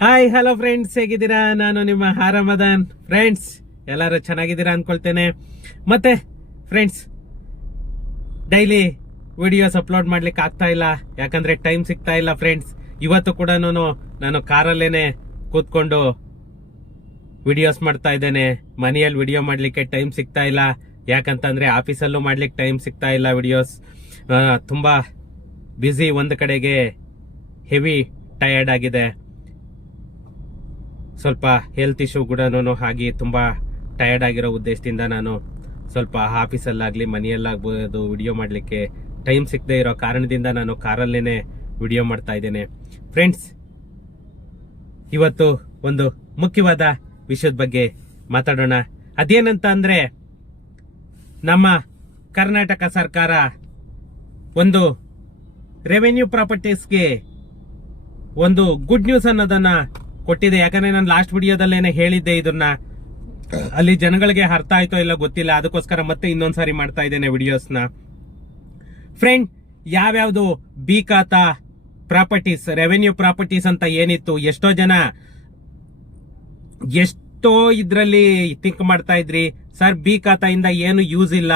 Hi hello friends, ಹೇಗಿದ್ದೀರಾ? ನಾನು ನಿಮ್ಮ ಹಾರಮದನ್. ಫ್ರೆಂಡ್ಸ್, ಎಲ್ಲರೂ ಚೆನ್ನಾಗಿದ್ದೀರಾ ಅನ್ಕೊಳ್ತೇನೆ. ಮತ್ತೆ ಫ್ರೆಂಡ್ಸ್, ಡೈಲಿ ವಿಡಿಯೋಸ್ ಅಪ್ಲೋಡ್ ಮಾಡ್ಲಿಕ್ಕೆ ಆಗ್ತಾ ಇಲ್ಲ, ಯಾಕಂದ್ರೆ ಟೈಮ್ ಸಿಗ್ತಾ ಇಲ್ಲ. ಫ್ರೆಂಡ್ಸ್, ಇವತ್ತು ಕೂಡ ನಾನು ಕಾರಲ್ಲೇನೆ ಕೂತ್ಕೊಂಡು ವಿಡಿಯೋಸ್ ಮಾಡ್ತಾ ಇದ್ದೇನೆ. ಮನೆಯಲ್ಲಿ ವಿಡಿಯೋ ಮಾಡ್ಲಿಕ್ಕೆ ಟೈಮ್ ಸಿಗ್ತಾ ಇಲ್ಲ, ಯಾಕಂತಂದ್ರೆ ಆಫೀಸಲ್ಲೂ ಮಾಡ್ಲಿಕ್ಕೆ ಟೈಮ್ ಸಿಗ್ತಾ ಇಲ್ಲ. ವಿಡಿಯೋಸ್ ತುಂಬಾ ಬ್ಯುಸಿ, ಒಂದು ಕಡೆಗೆ ಹೆವಿ ಟಯರ್ಡ್ ಆಗಿದೆ. ಸ್ವಲ್ಪ ಹೆಲ್ತ್ ಇಶ್ಯೂ ಕೂಡ ಹಾಗೆ ತುಂಬಾ ಟಯರ್ಡ್ ಆಗಿರೋ ಉದ್ದೇಶದಿಂದ ನಾನು ಸ್ವಲ್ಪ ಆಫೀಸಲ್ಲಾಗ್ಲಿ ಮನೆಯಲ್ಲಾಗ್ಬೋದು ವಿಡಿಯೋ ಮಾಡಲಿಕ್ಕೆ ಟೈಮ್ ಸಿಗದೆ ಇರೋ ಕಾರಣದಿಂದ ನಾನು ಕಾರಲ್ಲೇನೆ ವಿಡಿಯೋ ಮಾಡ್ತಾ ಇದ್ದೇನೆ. ಫ್ರೆಂಡ್ಸ್, ಇವತ್ತು ಒಂದು ಮುಖ್ಯವಾದ ವಿಷಯದ ಬಗ್ಗೆ ಮಾತಾಡೋಣ. ಅದೇನಂತ ಅಂದ್ರೆ, ನಮ್ಮ ಕರ್ನಾಟಕ ಸರ್ಕಾರ ಒಂದು ರೆವೆನ್ಯೂ ಪ್ರಾಪರ್ಟೀಸ್ಗೆ ಒಂದು ಗುಡ್ ನ್ಯೂಸ್ ಅನ್ನೋದನ್ನ ಕೊಟ್ಟಿದೆ. ಯಾಕಂದ್ರೆ ನಾನು ಲಾಸ್ಟ್ ವಿಡಿಯೋದಲ್ಲೇನೆ ಹೇಳಿದ್ದೆ, ಇದನ್ನ ಅಲ್ಲಿ ಜನಗಳಿಗೆ ಅರ್ಥ ಆಯ್ತೋ ಇಲ್ಲ ಗೊತ್ತಿಲ್ಲ, ಅದಕ್ಕೋಸ್ಕರ ಮತ್ತೆ ಇನ್ನೊಂದ್ಸಾರಿ ಮಾಡ್ತಾ ಇದ್ದೇನೆ ವಿಡಿಯೋಸ್ನ. ಫ್ರೆಂಡ್, ಯಾವ್ಯಾವ್ದು ಬಿ ಖಾತಾ ಪ್ರಾಪರ್ಟೀಸ್, ರೆವೆನ್ಯೂ ಪ್ರಾಪರ್ಟೀಸ್ ಅಂತ ಏನಿತ್ತು, ಎಷ್ಟೋ ಜನ ಎಷ್ಟೋ ಇದ್ರಲ್ಲಿ ಥಿಂಕ್ ಮಾಡ್ತಾ ಇದ್ರಿ, ಸರ್ ಬಿ ಖಾತಾ ಇಂದ ಏನು ಯೂಸ್ ಇಲ್ಲ,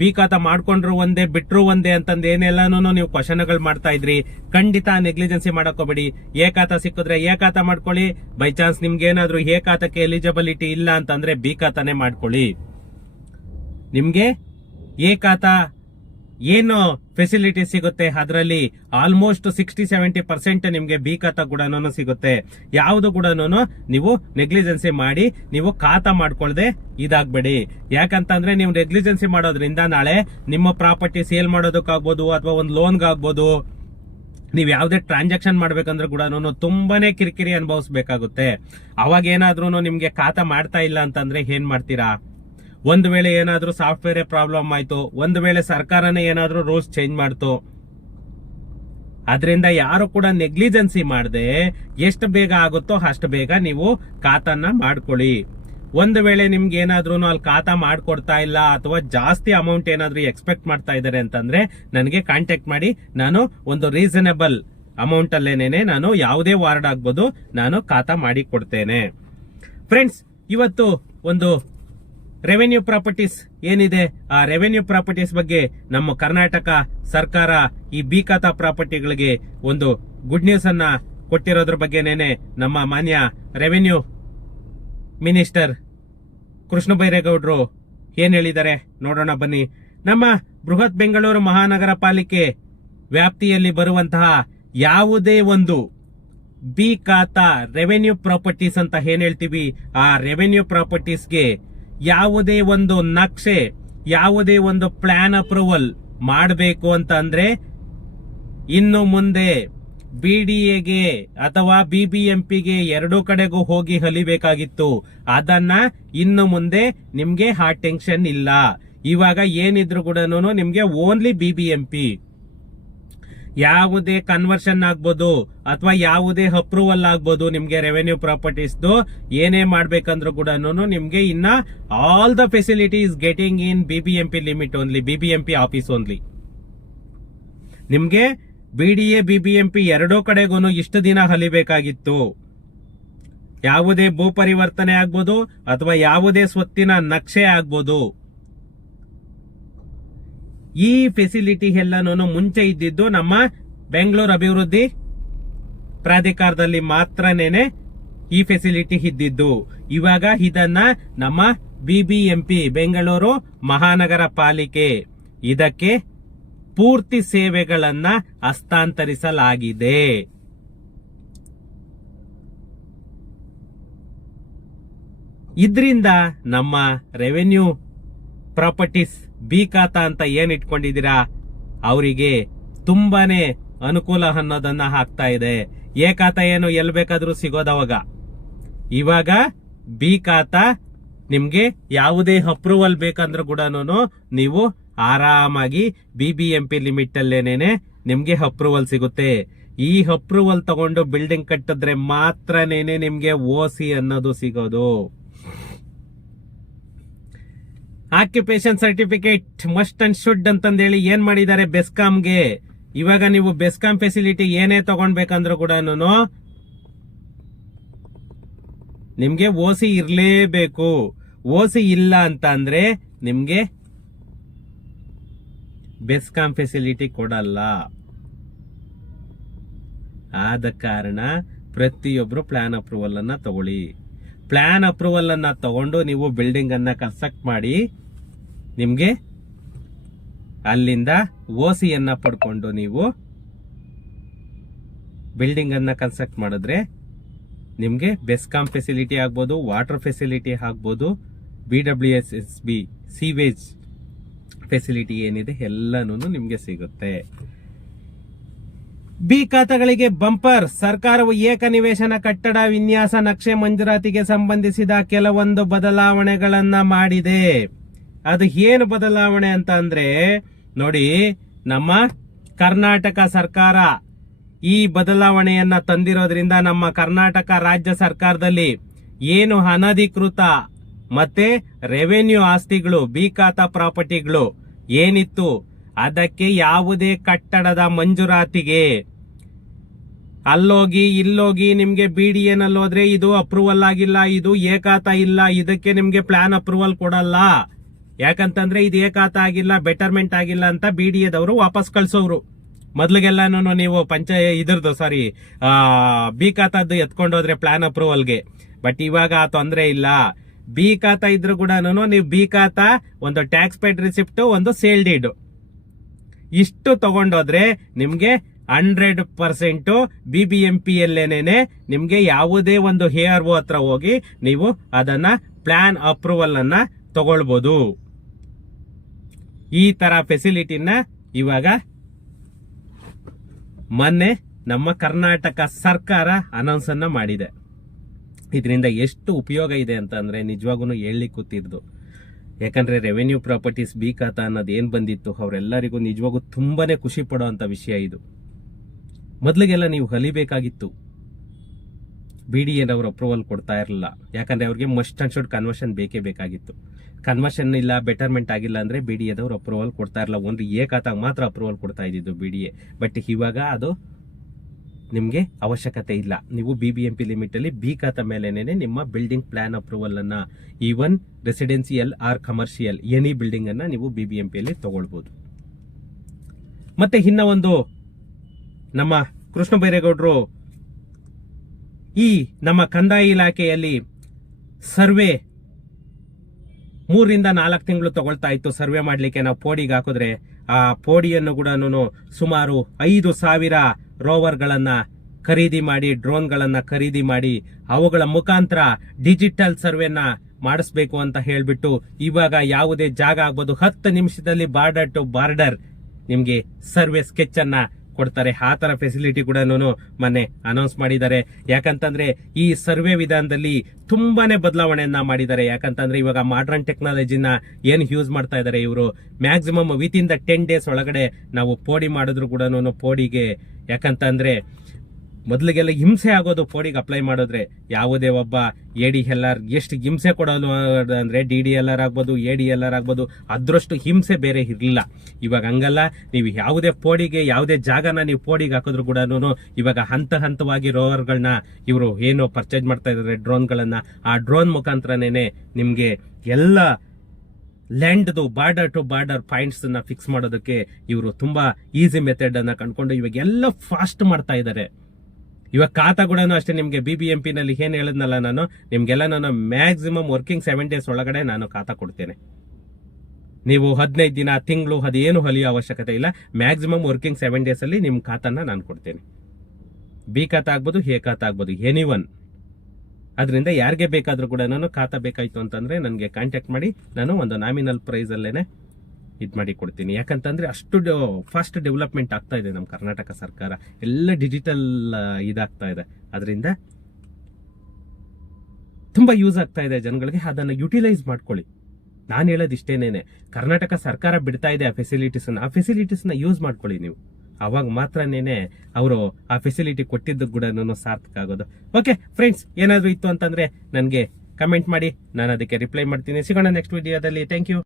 ಬಿ ಖಾತಾ ಮಾಡ್ಕೊಂಡ್ರು ಒಂದೇ ಬಿಟ್ರು ಒಂದೇ ಅಂತಂದ್ ಏನೆಲ್ಲಾನು ನೀವು ಕ್ವಶನ್ಗಳು ಮಾಡ್ತಾ ಇದ್ರಿ. ಖಂಡಿತ ನೆಗ್ಲಿಜೆನ್ಸಿ ಮಾಡಕೋಬೇಡಿ. ಎ ಖಾತಾ ಸಿಕ್ಕಿದ್ರೆ ಎ ಖಾತಾ ಮಾಡ್ಕೊಳ್ಳಿ. ಬೈ ಚಾನ್ಸ್ ನಿಮ್ಗೆ ಏನಾದ್ರು ಎ ಖಾತಾಕ್ಕೆ ಎಲಿಜಿಬಿಲಿಟಿ ಇಲ್ಲ ಅಂತಂದ್ರೆ ಬಿ ಖಾತಾನೇ ಮಾಡ್ಕೊಳ್ಳಿ. ನಿಮ್ಗೆ ಎ ಖಾತಾ ಏನು ಫೆಸಿಲಿಟಿ ಸಿಗುತ್ತೆ, ಅದರಲ್ಲಿ ಆಲ್ಮೋಸ್ಟ್ 60-70% ನಿಮ್ಗೆ ಬಿ ಖಾತಾ ಕೂಡ ಸಿಗುತ್ತೆ. ಯಾವುದು ಕೂಡ ನೀವು ನೆಗ್ಲಿಜೆನ್ಸಿ ಮಾಡಿ ನೀವು ಖಾತಾ ಮಾಡ್ಕೊಳ್ದೆ ಇದಾಗ್ಬೇಡಿ. ಯಾಕಂತಂದ್ರೆ ನೀವು ನೆಗ್ಲಿಜೆನ್ಸಿ ಮಾಡೋದ್ರಿಂದ ನಾಳೆ ನಿಮ್ಮ ಪ್ರಾಪರ್ಟಿ ಸೇಲ್ ಮಾಡೋದಕ್ಕಾಗ್ಬೋದು ಅಥವಾ ಒಂದು ಲೋನ್ಗಾಗ್ಬೋದು, ನೀವ್ ಯಾವ್ದೇ ಟ್ರಾನ್ಸಾಕ್ಷನ್ ಮಾಡ್ಬೇಕಂದ್ರೆ ಕೂಡ ತುಂಬಾನೇ ಕಿರಿಕಿರಿ ಅನುಭವಿಸಬೇಕಾಗುತ್ತೆ. ಅವಾಗ ಏನಾದ್ರೂ ನಿಮ್ಗೆ ಖಾತಾ ಮಾಡ್ತಾ ಇಲ್ಲ ಅಂತಂದ್ರೆ ಏನ್ ಮಾಡ್ತೀರಾ? ಒಂದು ವೇಳೆ ಏನಾದ್ರೂ ಸಾಫ್ಟ್ವೇರ್ ಪ್ರಾಬ್ಲಮ್ ಆಯ್ತು, ಒಂದು ವೇಳೆ ಸರ್ಕಾರನೇ ಏನಾದ್ರೂ ರೂಲ್ಸ್ ಚೇಂಜ್ ಮಾಡ್ತು, ಅದರಿಂದ ಯಾರು ಕೂಡ ನೆಗ್ಲಿಜೆನ್ಸಿ ಮಾಡದೆ ಎಷ್ಟು ಬೇಗ ಆಗುತ್ತೋ ಅಷ್ಟು ಬೇಗ ನೀವು ಖಾತಾನ ಮಾಡ್ಕೊಳ್ಳಿ. ಒಂದು ವೇಳೆ ನಿಮ್ಗೆ ಏನಾದ್ರೂ ಅಲ್ಲಿ ಖಾತಾ ಮಾಡ್ಕೊಡ್ತಾ ಇಲ್ಲ ಅಥವಾ ಜಾಸ್ತಿ ಅಮೌಂಟ್ ಏನಾದ್ರೂ ಎಕ್ಸ್ಪೆಕ್ಟ್ ಮಾಡ್ತಾ ಇದ್ದಾರೆ ಅಂತಂದ್ರೆ ನನಗೆ ಕಾಂಟ್ಯಾಕ್ಟ್ ಮಾಡಿ. ನಾನು ಒಂದು ರೀಸನಬಲ್ ಅಮೌಂಟ್ ಅಲ್ಲೇನೆ ನಾನು ಯಾವುದೇ ವಾರ್ಡ್ ಆಗ್ಬೋದು ನಾನು ಖಾತಾ ಮಾಡಿ ಕೊಡ್ತೇನೆ. ಫ್ರೆಂಡ್ಸ್, ಇವತ್ತು ಒಂದು ರೆವೆನ್ಯೂ ಪ್ರಾಪರ್ಟೀಸ್ ಏನಿದೆ, ಆ ರೆವೆನ್ಯೂ ಪ್ರಾಪರ್ಟೀಸ್ ಬಗ್ಗೆ ನಮ್ಮ ಕರ್ನಾಟಕ ಸರ್ಕಾರ ಈ ಬಿ ಖಾತಾ ಪ್ರಾಪರ್ಟಿಗಳಿಗೆ ಒಂದು ಗುಡ್ ನ್ಯೂಸ್ ಅನ್ನ ಕೊಟ್ಟಿರೋದ್ರ ಬಗ್ಗೆನೇನೆ ನಮ್ಮ ಮಾನ್ಯ ರೆವೆನ್ಯೂ ಮಿನಿಸ್ಟರ್ ಕೃಷ್ಣ ಬೈರೇಗೌಡರು ಏನ್ ಹೇಳಿದ್ದಾರೆ ನೋಡೋಣ ಬನ್ನಿ. ನಮ್ಮ ಬೃಹತ್ ಬೆಂಗಳೂರು ಮಹಾನಗರ ಪಾಲಿಕೆ ವ್ಯಾಪ್ತಿಯಲ್ಲಿ ಬರುವಂತಹ ಯಾವುದೇ ಒಂದು ಬಿ ಖಾತಾ ರೆವೆನ್ಯೂ ಪ್ರಾಪರ್ಟೀಸ್ ಅಂತ ಏನ್ ಹೇಳ್ತೀವಿ, ಆ ರೆವೆನ್ಯೂ ಪ್ರಾಪರ್ಟೀಸ್ಗೆ ಯಾವುದೇ ಒಂದು ನಕ್ಷೆ, ಯಾವುದೇ ಒಂದು ಪ್ಲಾನ್ ಅಪ್ರೂವಲ್ ಮಾಡಬೇಕು ಅಂತ ಅಂದ್ರೆ ಇನ್ನು ಮುಂದೆ ಬಿಡಿಎಗೆ ಅಥವಾ ಬಿಬಿಎಂಪಿಗೆ ಎರಡೂ ಕಡೆಗೂ ಹೋಗಿ ಹಲಿಬೇಕಾಗಿತ್ತು. ಅದನ್ನ ಇನ್ನು ಮುಂದೆ ನಿಮ್ಗೆ ಆ ಟೆನ್ಷನ್ ಇಲ್ಲ. ಇವಾಗ ಏನಿದ್ರು ಕೂಡ ನಿಮ್ಗೆ ಓನ್ಲಿ ಬಿಬಿಎಂಪಿ. ಯಾವುದೇ ಕನ್ವರ್ಷನ್ ಆಗ್ಬೋದು ಅಥವಾ ಯಾವುದೇ ಅಪ್ರೂವಲ್ ಆಗ್ಬೋದು, ನಿಮ್ಗೆ ರೆವೆನ್ಯೂ ಪ್ರಾಪರ್ಟೀಸ್ದು ಏನೇ ಮಾಡ್ಬೇಕಂದ್ರೂ ಕೂಡ ನಿಮ್ಗೆ ಇನ್ನ all the facilities getting in BBMP limit only, BBMP office only. ನಿಮ್ಗೆ ಬಿಡಿಎ ಬಿಬಿಎಂಪಿ ಎರಡೂ ಕಡೆಗೂ ಇಷ್ಟು ದಿನ ಹಲಿಬೇಕಾಗಿತ್ತು. ಯಾವುದೇ ಭೂ ಪರಿವರ್ತನೆ ಆಗ್ಬೋದು ಅಥವಾ ಯಾವುದೇ ಸ್ವತ್ತಿನ ನಕ್ಷೆ ಆಗ್ಬೋದು, ಈ ಫೆಸಿಲಿಟಿ ಎಲ್ಲಾನು ಮುಂಚೆ ಇದ್ದಿದ್ದು ನಮ್ಮ ಬೆಂಗಳೂರು ಅಭಿವೃದ್ಧಿ ಪ್ರಾಧಿಕಾರದಲ್ಲಿ ಮಾತ್ರನೇನೆ ಈ ಫೆಸಿಲಿಟಿ ಇದ್ದಿದ್ದು. ಇವಾಗ ಇದನ್ನ ನಮ್ಮ ಬಿಬಿಎಂಪಿ ಬೆಂಗಳೂರು ಮಹಾನಗರ ಪಾಲಿಕೆ ಇದಕ್ಕೆ ಪೂರ್ತಿ ಸೇವೆಗಳನ್ನ ಹಸ್ತಾಂತರಿಸಲಾಗಿದೆ. ಇದರಿಂದ ನಮ್ಮ ರೆವೆನ್ಯೂ ಪ್ರಾಪರ್ಟೀಸ್ ಬಿ ಖಾತಾ ಅಂತ ಏನ್ ಇಟ್ಕೊಂಡಿದ್ದೀರಾ ಅವರಿಗೆ ತುಂಬಾನೇ ಅನುಕೂಲ ಅನ್ನೋದನ್ನ ಆಗ್ತಾ ಇದೆ. ಎ ಖಾತಾ ಏನು ಎಲ್ ಬೇಕಾದ್ರೂ ಸಿಗೋದವಾಗ, ಇವಾಗ ಬಿ ಖಾತಾ ನಿಮ್ಗೆ ಯಾವುದೇ ಅಪ್ರೂವಲ್ ಬೇಕಂದ್ರೂ ಕೂಡ ನೀವು ಆರಾಮಾಗಿ ಬಿಬಿಎಂಪಿ ಲಿಮಿಟ್ ಅಲ್ಲೇನೆ ನಿಮ್ಗೆ ಅಪ್ರೂವಲ್ ಸಿಗುತ್ತೆ. ಈ ಅಪ್ರೂವಲ್ ತಗೊಂಡು ಬಿಲ್ಡಿಂಗ್ ಕಟ್ಟಿದ್ರೆ ಮಾತ್ರನೇನೆ ನಿಮ್ಗೆ ಓಸಿ ಅನ್ನೋದು ಸಿಗೋದು. Occupation certificate must and should ಅಂತಂದೇಳಿ ಏನ್ ಮಾಡಿದ್ದಾರೆ ಬೆಸ್ಕಾಂಗೆ, ಇವಾಗ ನೀವು ಬೆಸ್ಕಾಂ ಫೆಸಿಲಿಟಿ ಏನೇ ತಗೊಂಡ್ಬೇಕಂದ್ರೂ ಕೂಡ ನಿಮ್ಗೆ ಓಸಿ ಇರ್ಲೇಬೇಕು. ಓಸಿ ಇಲ್ಲ ಅಂತ ಅಂದ್ರೆ ನಿಮ್ಗೆ ಬೆಸ್ಕಾಂ ಫೆಸಿಲಿಟಿ ಕೊಡಲ್ಲ. ಆದ ಕಾರಣ ಪ್ರತಿಯೊಬ್ರು ಪ್ಲಾನ್ ಅಪ್ರೂವಲ್ ಅನ್ನ ತಗೊಳ್ಳಿ. ಪ್ಲಾನ್ ಅಪ್ರೂವಲ್ ಅನ್ನ ತಗೊಂಡು ನೀವು ಬಿಲ್ಡಿಂಗ್ ಅನ್ನ ಕನ್ಸ್ಟ್ರಕ್ಟ್ ಮಾಡಿ ನಿಮ್ಗೆ ಅಲ್ಲಿಂದ ಓಸಿಯನ್ನ ಪಡ್ಕೊಂಡು ನೀವು ಬಿಲ್ಡಿಂಗ್ ಅನ್ನ ಕನ್ಸ್ಟ್ರಕ್ಟ್ ಮಾಡಿದ್ರೆ ನಿಮ್ಗೆ ಬೆಸ್ಕಾಂ ಫೆಸಿಲಿಟಿ ಆಗ್ಬೋದು, ವಾಟರ್ ಫೆಸಿಲಿಟಿ ಆಗ್ಬೋದು, BWSSB ಸೀವೇಜ್ ಫೆಸಿಲಿಟಿ ಏನಿದೆ ಎಲ್ಲಾನು ನಿಮ್ಗೆ ಸಿಗುತ್ತೆ. ಬಿ ಖಾತಾಗಳಿಗೆ ಬಂಪರ್. ಸರ್ಕಾರವು ಏಕನಿವೇಶನ ಕಟ್ಟಡ ವಿನ್ಯಾಸ ನಕ್ಷೆ ಮಂಜೂರಾತಿಗೆ ಸಂಬಂಧಿಸಿದ ಕೆಲವೊಂದು ಬದಲಾವಣೆಗಳನ್ನ ಮಾಡಿದೆ. ಅದು ಏನು ಬದಲಾವಣೆ ಅಂತ ಅಂದ್ರೆ ನೋಡಿ, ನಮ್ಮ ಕರ್ನಾಟಕ ಸರ್ಕಾರ ಈ ಬದಲಾವಣೆಯನ್ನ ತಂದಿರೋದ್ರಿಂದ ನಮ್ಮ ಕರ್ನಾಟಕ ರಾಜ್ಯ ಸರ್ಕಾರದಲ್ಲಿ ಏನು ಅನಧಿಕೃತ ಮತ್ತೆ ರೆವೆನ್ಯೂ ಆಸ್ತಿಗಳು, ಬಿ ಖಾತಾ ಪ್ರಾಪರ್ಟಿಗಳು ಏನಿತ್ತು ಅದಕ್ಕೆ ಯಾವುದೇ ಕಟ್ಟಡದ ಮಂಜೂರಾತಿಗೆ ಅಲ್ಲೋಗಿ ಇಲ್ಲೋಗಿ ನಿಮ್ಗೆ BDN ಅಲ್ಲಿ ಹೋದ್ರೆ ಇದು ಅಪ್ರೂವಲ್ ಆಗಿಲ್ಲ, ಇದು ಏಕಾತ ಇಲ್ಲ, ಇದಕ್ಕೆ ನಿಮ್ಗೆ ಪ್ಲಾನ್ ಅಪ್ರೂವಲ್ ಕೊಡಲ್ಲ. ಯಾಕಂತಂದ್ರೆ ಇದು ಏಕಾತ ಆಗಿಲ್ಲ, ಬೆಟರ್ಮೆಂಟ್ ಆಗಿಲ್ಲ ಅಂತ BDAದವರು ವಾಪಸ್ ಕಳ್ಸೋರು. ಮೊದ್ಲಿಗೆಲ್ಲಾನು ನೀವು ಬಿ ಖಾತಾದ್ದು ಎತ್ಕೊಂಡೋದ್ರೆ ಪ್ಲಾನ್ ಅಪ್ರೂವಲ್ಗೆ. ಬಟ್ ಇವಾಗ ಆ ತೊಂದ್ರೆ ಇಲ್ಲ. ಬಿ ಖಾತಾ ಇದ್ರು ಕೂಡ ನೀವು ಬಿ ಖಾತಾ, ಒಂದು ಟ್ಯಾಕ್ಸ್ ಪೇಡ್ ರಿಸಿಪ್ಟ್, ಒಂದು ಸೇಲ್ ಡೀಡ್ ಇಷ್ಟು ತಗೊಂಡೋದ್ರೆ ನಿಮ್ಗೆ 100% BBMP ಯಲ್ಲೇನೆ ನಿಮ್ಗೆ ಯಾವುದೇ ಒಂದು ARO ಹತ್ರ ಹೋಗಿ ನೀವು ಅದನ್ನ ಪ್ಲಾನ್ ಅಪ್ರೂವಲ್ ಅನ್ನ ತಗೊಳ್ಬಹುದು. ಈ ತರ ಫೆಸಿಲಿಟಿನ ಇವಾಗ ಮೊನ್ನೆ ನಮ್ಮ ಕರ್ನಾಟಕ ಸರ್ಕಾರ ಅನೌನ್ಸ್ ಅನ್ನ ಮಾಡಿದೆ. ಇದರಿಂದ ಎಷ್ಟು ಉಪಯೋಗ ಇದೆ ಅಂತ ಅಂದ್ರೆ ನಿಜವಾಗೂ ಹೇಳಲಿಕ್ಕೆ ಕೂತಿದ್ದು. ಯಾಕಂದ್ರೆ ರೆವೆನ್ಯೂ ಪ್ರಾಪರ್ಟೀಸ್ ಬಿ ಖಾತಾ ಅನ್ನೋದು ಏನ್ ಬಂದಿತ್ತು ಅವರೆಲ್ಲರಿಗೂ ನಿಜವಾಗೂ ತುಂಬಾನೇ ಖುಷಿ ಪಡುವಂತ ವಿಷಯ ಇದು. ಮೊದ್ಲಿಗೆಲ್ಲ ನೀವು ಕಲಿಬೇಕಾಗಿತ್ತು. BDN ಅವರು ಅಪ್ರೂವಲ್ ಕೊಡ್ತಾ ಇರಲಿಲ್ಲ. ಯಾಕಂದ್ರೆ ಅವ್ರಿಗೆ ಮಸ್ಟ್ ಅಂಡ್ ಶುಡ್ ಕನ್ವರ್ಷನ್ ಬೇಕೇ ಬೇಕಾಗಿತ್ತು. ಕನ್ವರ್ಷನ್ ಇಲ್ಲ, ಬೆಟರ್ಮೆಂಟ್ ಆಗಿಲ್ಲ ಅಂದ್ರೆ BDAದವರು ಅಪ್ರೂವಲ್ ಕೊಡ್ತಾ ಇರಲ್ಲ. ಒಂದು ಎ ಖಾತಾಗ ಮಾತ್ರ ಅಪ್ರೂವಲ್ ಕೊಡ್ತಾ ಇದ್ದಿದ್ದು BDA. ಬಟ್ ಇವಾಗ ಅದು ನಿಮ್ಗೆ ಅವಶ್ಯಕತೆ ಇಲ್ಲ. ನೀವು BBMP ಲಿಮಿಟ್ ಅಲ್ಲಿ ಬಿ ಖಾತಾ ಮೇಲೆನೆ ನಿಮ್ಮ ಬಿಲ್ಡಿಂಗ್ ಪ್ಲಾನ್ ಅಪ್ರೂವಲ್ ಅನ್ನ, even residential R commercial any building ಅನ್ನ ನೀವು BBMP ಅಲ್ಲಿ ತಗೊಳ್ಬಹುದು. ಮತ್ತೆ ಇನ್ನ ಒಂದು, ನಮ್ಮ ಕೃಷ್ಣ ಬೈರೇಗೌಡರು ಈ ನಮ್ಮ ಕಂದಾಯ ಇಲಾಖೆಯಲ್ಲಿ ಸರ್ವೆ 3 ರಿಂದ 4 ತಿಂಗಳು ತಗೊಳ್ತಾ ಇತ್ತು ಸರ್ವೆ ಮಾಡ್ಲಿಕ್ಕೆ. ನಾವು ಪೋಡಿಗೆ ಹಾಕಿದ್ರೆ ಆ ಪೋಡಿಯನ್ನು ಕೂಡ ಸುಮಾರು 5,000 ರೋವರ್ ಗಳನ್ನ ಖರೀದಿ ಮಾಡಿ, ಡ್ರೋನ್ ಗಳನ್ನ ಖರೀದಿ ಮಾಡಿ ಅವುಗಳ ಮುಖಾಂತರ ಡಿಜಿಟಲ್ ಸರ್ವೆನ ಮಾಡಿಸ್ಬೇಕು ಅಂತ ಹೇಳ್ಬಿಟ್ಟು ಇವಾಗ ಯಾವುದೇ ಜಾಗ ಆಗ್ಬೋದು 10 ನಿಮಿಷದಲ್ಲಿ ಬಾರ್ಡರ್ ಟು ಬಾರ್ಡರ್ ನಿಮ್ಗೆ ಸರ್ವೆ ಸ್ಕೆಚ್ ಅನ್ನ ಕೊಡ್ತಾರೆ. ಆ ತರ ಫೆಸಿಲಿಟಿ ಕೂಡ ಮೊನ್ನೆ ಅನೌನ್ಸ್ ಮಾಡಿದ್ದಾರೆ. ಯಾಕಂತಂದ್ರೆ ಈ ಸರ್ವೆ ವಿಧಾನದಲ್ಲಿ ತುಂಬಾನೇ ಬದಲಾವಣೆಯನ್ನ ಮಾಡಿದ್ದಾರೆ. ಯಾಕಂತಂದ್ರೆ ಇವಾಗ ಮಾಡರ್ನ್ ಟೆಕ್ನಾಲಜಿನ ಏನ್ ಯೂಸ್ ಮಾಡ್ತಾ ಇದ್ದಾರೆ ಇವರು, ಮ್ಯಾಕ್ಸಿಮಮ್ ವಿತಿನ್ ದ 10 days ಒಳಗಡೆ ನಾವು ಪೋಡಿ ಮಾಡಿದ್ರು ಕೂಡ ಪೋಡಿಗೆ, ಯಾಕಂತಂದ್ರೆ ಮೊದಲಿಗೆಲ್ಲ ಹಿಂಸೆ ಆಗೋದು ಪೋಡಿಗೆ ಅಪ್ಲೈ ಮಾಡಿದ್ರೆ. ಯಾವುದೇ ಒಬ್ಬ ADLR ಎಷ್ಟು ಹಿಂಸೆ ಕೊಡೋದು ಅಂದ್ರೆ DDLR ಆಗ್ಬೋದು, ADLR ಆಗ್ಬೋದು, ಅದ್ರಷ್ಟು ಹಿಂಸೆ ಬೇರೆ ಇರಲಿಲ್ಲ. ಇವಾಗ ಹಂಗಲ್ಲ. ನೀವು ಯಾವುದೇ ಪೋಡಿಗೆ, ಯಾವುದೇ ಜಾಗನ ನೀವು ಪೋಡಿಗೆ ಹಾಕಿದ್ರು ಕೂಡ ಇವಾಗ ಹಂತವಾಗಿ ರೋವರ್ಗಳನ್ನ ಇವರು ಏನು ಪರ್ಚೇಸ್ ಮಾಡ್ತಾ ಇದ್ದಾರೆ, ಡ್ರೋನ್ಗಳನ್ನ, ಆ ಡ್ರೋನ್ ಮುಖಾಂತರನೇ ನಿಮ್ಗೆ ಎಲ್ಲ ಲ್ಯಾಂಡ್ದು ಬಾರ್ಡರ್ ಟು ಬಾರ್ಡರ್ ಪಾಯಿಂಟ್ಸ್ ನ ಫಿಕ್ಸ್ ಮಾಡೋದಕ್ಕೆ ಇವರು ತುಂಬಾ ಈಸಿ ಮೆಥಡ್ ಅನ್ನ ಕಂಡುಕೊಂಡು ಇವಾಗ ಎಲ್ಲ ಫಾಸ್ಟ್ ಮಾಡ್ತಾ ಇದ್ದಾರೆ. ಇವಾಗ ಖಾತಾ ಕೂಡ ಅಷ್ಟೇ. ನಿಮ್ಗೆ BBMP ನಲ್ಲಿ ಏನ್ ಹೇಳಿದ್ನಲ್ಲ ನಾನು, ನಿಮ್ಗೆಲ್ಲ ನಾನು ಮ್ಯಾಕ್ಸಿಮಮ್ ವರ್ಕಿಂಗ್ 7 days ಒಳಗಡೆ ನಾನು ಖಾತಾ ಕೊಡ್ತೇನೆ. ನೀವು 15 ದಿನ, ತಿಂಗಳು ಅದೇನು ಹೊಲಿಯೋ ಅವಶ್ಯಕತೆ ಇಲ್ಲ. ಮ್ಯಾಕ್ಸಿಮಮ್ ವರ್ಕಿಂಗ್ 7 days ಅಲ್ಲಿ ನಿಮ್ ಖಾತಾನ ನಾನು ಕೊಡ್ತೇನೆ. ಬಿ ಖಾತಾ ಆಗ್ಬೋದು, ಎ ಖಾತಾ ಆಗ್ಬೋದು, ಎನಿವನ್. ಅದರಿಂದ ಯಾರಿಗೆ ಬೇಕಾದ್ರೂ ಕೂಡ ನಾನು ಖಾತಾ ಬೇಕಾಯ್ತು ಅಂತಂದ್ರೆ ನನಗೆ ಕಾಂಟ್ಯಾಕ್ಟ್ ಮಾಡಿ, ನಾನು ಒಂದು ನಾಮಿನಲ್ ಪ್ರೈಸ್ ಅಲ್ಲೇನೆ ಇದ್ ಮಾಡಿ ಕೊಡ್ತೀನಿ. ಯಾಕಂತಂದ್ರೆ ಅಷ್ಟು ಫಾಸ್ಟ್ ಡೆವಲಪ್ಮೆಂಟ್ ಆಗ್ತಾ ಇದೆ ನಮ್ಮ ಕರ್ನಾಟಕ ಸರ್ಕಾರ. ಎಲ್ಲ ಡಿಜಿಟಲ್ ಇದಾಗ್ತಾ ಇದೆ. ಅದರಿಂದ ತುಂಬಾ ಯೂಸ್ ಆಗ್ತಾ ಇದೆ ಜನಗಳಿಗೆ. ಅದನ್ನ ಯುಟಿಲೈಸ್ ಮಾಡ್ಕೊಳ್ಳಿ. ನಾನು ಹೇಳೋದು ಇಷ್ಟೇನೇನೆ, ಕರ್ನಾಟಕ ಸರ್ಕಾರ ಬಿಡ್ತಾ ಇದೆ ಆ ಫೆಸಿಲಿಟೀಸ್ನ ಯೂಸ್ ಮಾಡ್ಕೊಳ್ಳಿ ನೀವು. ಅವಾಗ ಮಾತ್ರನೇನೆ ಅವರು ಆ ಫೆಸಿಲಿಟಿ ಕೊಟ್ಟಿದ್ದು ಕೂಡ ಸಾರ್ಥಕ ಆಗೋದು. ಓಕೆ ಫ್ರೆಂಡ್ಸ್, ಏನಾದ್ರು ಇತ್ತು ಅಂತಂದ್ರೆ ನನಗೆ ಕಮೆಂಟ್ ಮಾಡಿ, ನಾನು ಅದಕ್ಕೆ ರಿಪ್ಲೈ ಮಾಡ್ತೀನಿ. ಸಿಗೋಣ ನೆಕ್ಸ್ಟ್ ವಿಡಿಯೋದಲ್ಲಿ. Thank you.